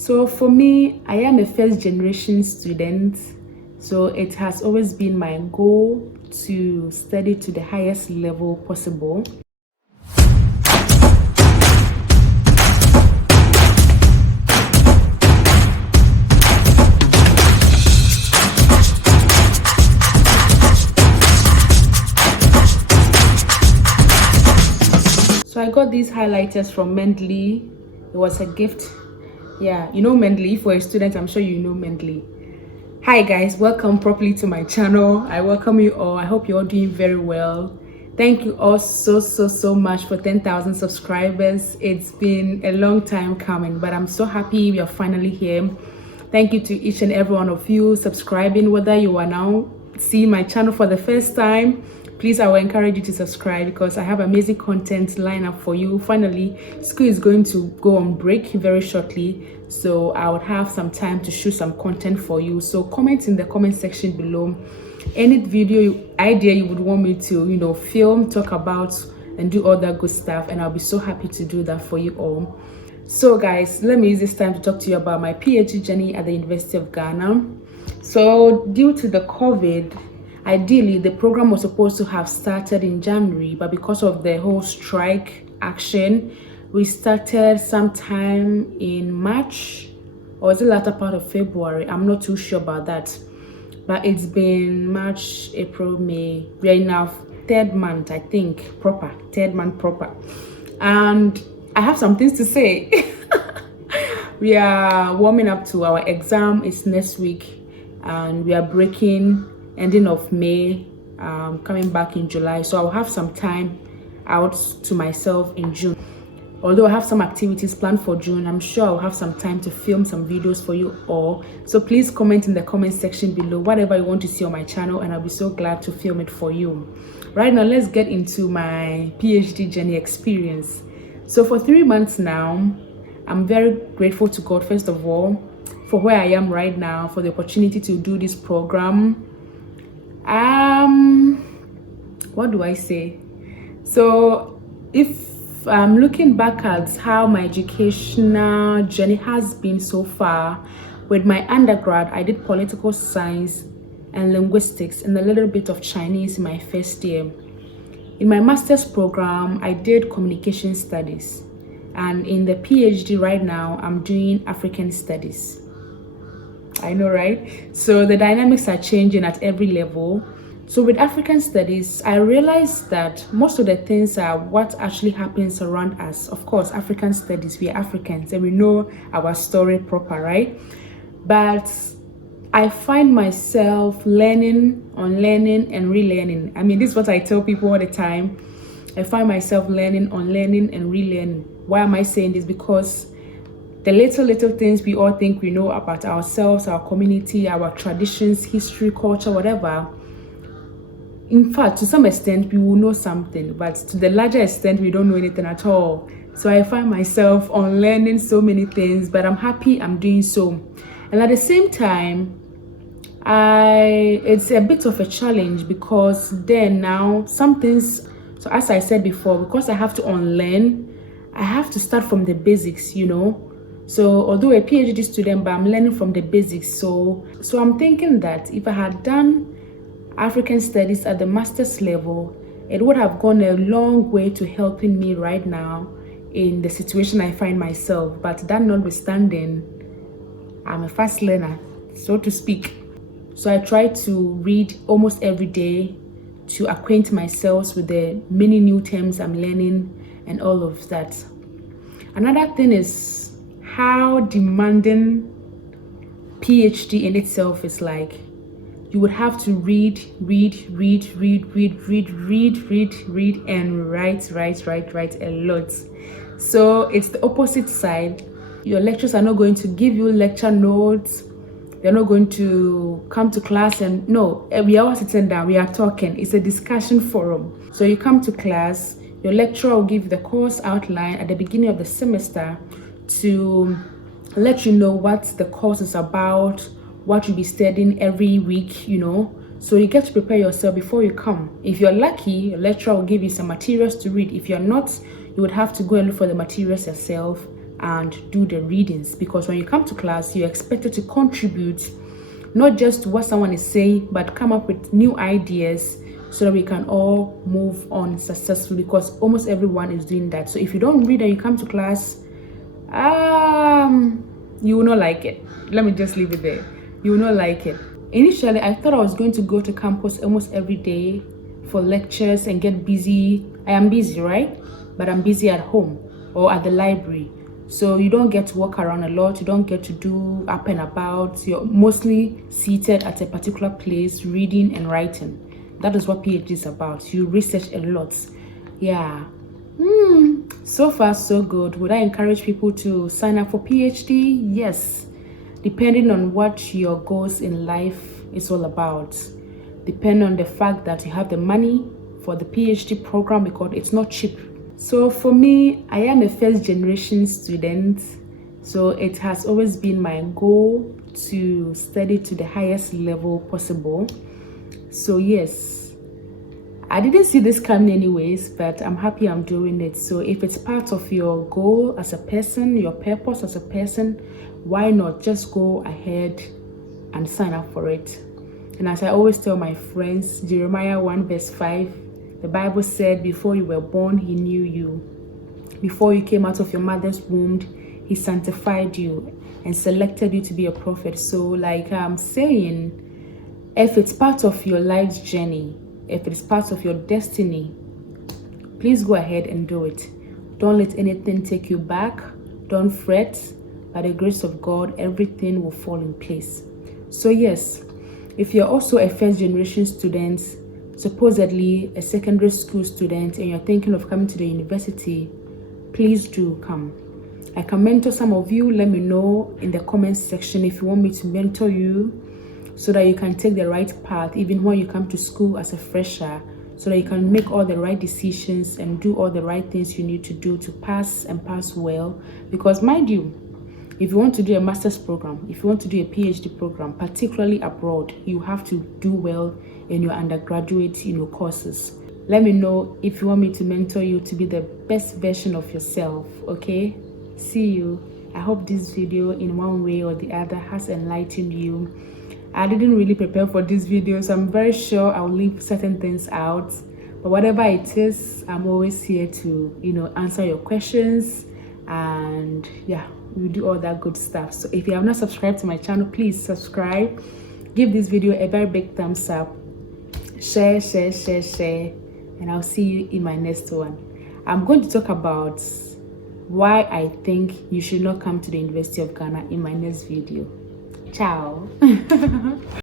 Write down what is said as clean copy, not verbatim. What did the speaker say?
So for me, I am a first generation student, so it has always been my goal to study to the highest level possible. So I got these highlighters from Mendley. It was a gift. Yeah, you know Mendley. For a student, I'm sure you know Mendley. Hi guys, welcome properly to my channel. I welcome you all. I hope you're all doing very well. Thank you all so much for 10,000 subscribers. It's been a long time coming, but I'm so happy we are finally here. Thank you to each and every one of you subscribing, whether you are now seeing my channel for the first time. Please, I will encourage you to subscribe because I have amazing content lined up for you. Finally, school is going to go on break very shortly, so I would have some time to shoot some content for you. So comment in the comment section below any video idea you would want me to, film, talk about, and do all that good stuff, and I'll be so happy to do that for you all. So guys, let me use this time to talk to you about my PhD journey at the University of Ghana. So due to the COVID, ideally, the program was supposed to have started in January, but because of the whole strike action, we started sometime in March, or is it latter part of February? I'm not too sure about that. But it's been March, April, May. We are in our third month, I think, third month proper. And I have some things to say. We are warming up to our exam. It's next week, and we are breaking ending of May, coming back in July, so I'll have some time out to myself in June. Although I have some activities planned for June, I'm sure I'll have some time to film some videos for you all. So please comment in the comment section below whatever you want to see on my channel, and I'll be so glad to film it for you. Right now, let's get into my PhD journey experience. So for 3 months now, I'm very grateful to God, first of all, for where I am right now, for the opportunity to do this program. What do I say? So if I'm looking back at how my educational journey has been so far, with my undergrad, I did political science and linguistics and a little bit of Chinese in my first year. In my master's program, I did communication studies, and in the PhD right now, I'm doing African studies. I know, right? So the dynamics are changing at every level. So with African studies, I realized that most of the things are what actually happens around us. Of course, African studies, we are Africans and we know our story proper, right? But I find myself learning, unlearning, and relearning. I mean, this is what I tell people all the time. I find myself learning, unlearning, and relearning. Why am I saying this? Because the little things we all think we know about ourselves, our community, our traditions, history, culture, whatever. In fact, to some extent, we will know something, but to the larger extent, we don't know anything at all. So I find myself unlearning so many things, but I'm happy I'm doing so. And at the same time, it's a bit of a challenge because then now some things, so as I said before, because I have to unlearn, I have to start from the basics, So although a PhD student, but I'm learning from the basics. So I'm thinking that if I had done African studies at the master's level, it would have gone a long way to helping me right now in the situation I find myself. But that notwithstanding, I'm a fast learner, so to speak. So I try to read almost every day to acquaint myself with the many new terms I'm learning and all of that. Another thing is how demanding PhD in itself is like. You would have to read, and write a lot. So it's the opposite side. Your lecturers are not going to give you lecture notes. They're not going to come to class and no, we are all sitting down, we are talking. It's a discussion forum. So you come to class, your lecturer will give you the course outline at the beginning of the semester to let you know what the course is about, what you'll be studying every week, So you get to prepare yourself before you come. If you're lucky, your lecturer will give you some materials to read. If you're not, you would have to go and look for the materials yourself and do the readings, because when you come to class, you're expected to contribute not just to what someone is saying, but come up with new ideas so that we can all move on successfully, because almost everyone is doing that. So if you don't read and you come to class, you will not like it. Let me just leave it there. You will not like it. Initially, I thought I was going to go to campus almost every day for lectures and get busy. I am busy, right? But I'm busy at home or at the library. So you don't get to walk around a lot. You don't get to do up and about. You're mostly seated at a particular place, reading and writing. That is what PhD is about. You research a lot. Yeah. So far, so good. Would I encourage people to sign up for PhD? Yes. Depending on what your goals in life is all about. Depending on the fact that you have the money for the PhD program, because it's not cheap. So for me, I am a first generation student. So it has always been my goal to study to the highest level possible. So yes, I didn't see this coming anyways, but I'm happy I'm doing it. So if it's part of your goal as a person, your purpose as a person, why not just go ahead and sign up for it? And as I always tell my friends, Jeremiah 1 verse 5, the Bible said, before you were born, he knew you. Before you came out of your mother's womb, he sanctified you and selected you to be a prophet. So like I'm saying, if it's part of your life's journey, if it's part of your destiny, please go ahead and do it. Don't let anything take you back. Don't fret. By the grace of God, everything will fall in place. So yes, if you're also a first generation student, supposedly a secondary school student, and you're thinking of coming to the university, please do come. I can mentor some of you. Let me know in the comments section if you want me to mentor you, so that you can take the right path even when you come to school as a fresher, so that you can make all the right decisions and do all the right things you need to do to pass and pass well. Because mind you, if you want to do a master's program, if you want to do a PhD program, particularly abroad, you have to do well in your undergraduate, courses. Let me know if you want me to mentor you to be the best version of yourself, okay? See you. I hope this video in one way or the other has enlightened you. I didn't really prepare for this video, so I'm very sure I'll leave certain things out. But whatever it is, I'm always here to, answer your questions. And yeah, we do all that good stuff. So if you have not subscribed to my channel, please subscribe. Give this video a very big thumbs up. Share. And I'll see you in my next one. I'm going to talk about why I think you should not come to the University of Ghana in my next video. Ciao.